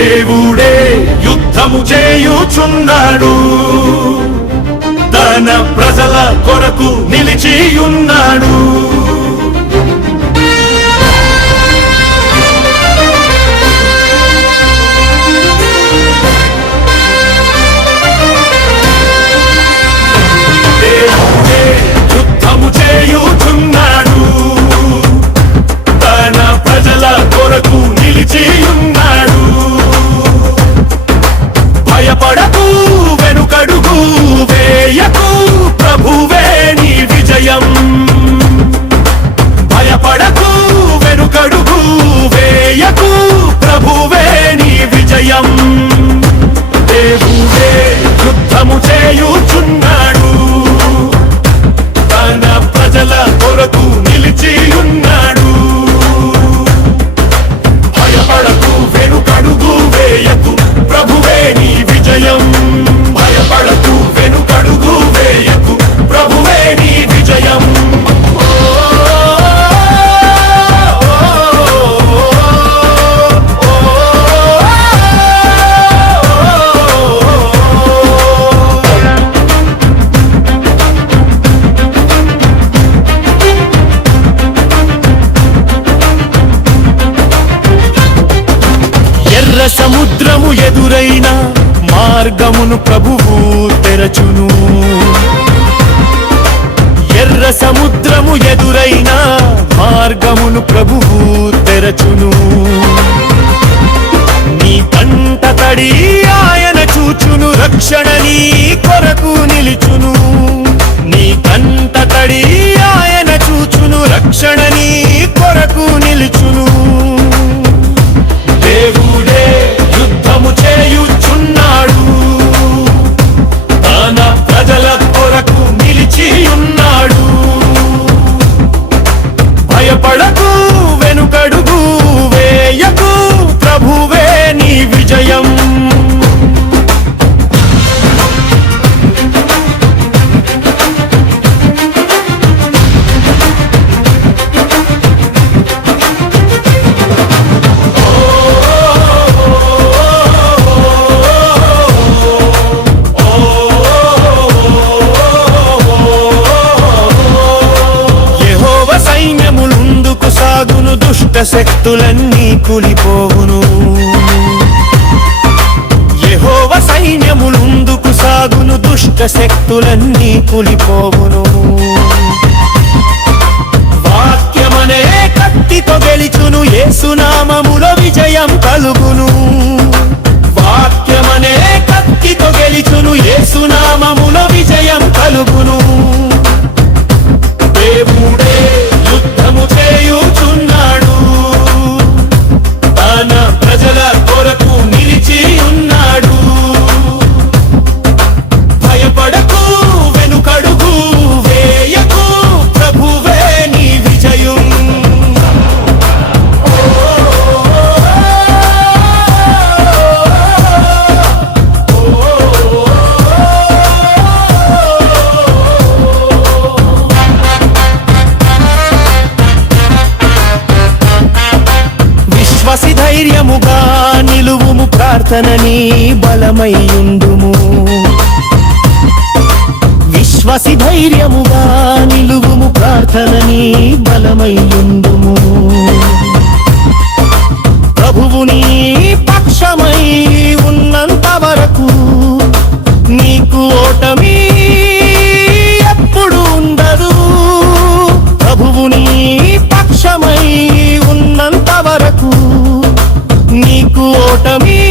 దేవుడే యుద్ధము చేయుచున్నాడు. తన ప్రజల కొరకు నిలిచి ఉన్నాడు ఎర్ర సముద్రము ఎదురైన మార్గమును ప్రభువు తెరచును. ఎర్ర సముద్రము ఎదురైన మార్గమును ప్రభువు తెరచును. నీ పంట తడి ఆయన చూచును రక్షణ నీ కొరకు నిలుచును. భయపడకు వెనుకడుగు వేయకు ప్రభు దుష్ట శక్తులన్నీ కూలిపోవును. యహోవ సైన్యములుందుకు సాగును దుష్ట శక్తులన్నీ కూలిపోవును. వాక్యమనే కత్తితో గెలిచును ఏసునామములో విజయం కలుగును. వాక్యమనే కత్తితో గెలిచును ఏసునామము ప్రార్థన నీ బలమయ్యుండుము. విశ్వసి ధైర్యముగా నిలువుము ప్రార్థన నీ బలమయ్యుండుము. ప్రభువుని పక్షమై ఉన్నంత వరకు నీకు ఓటమి ఎప్పుడు పక్షమై వరకు నీకు ఓటమి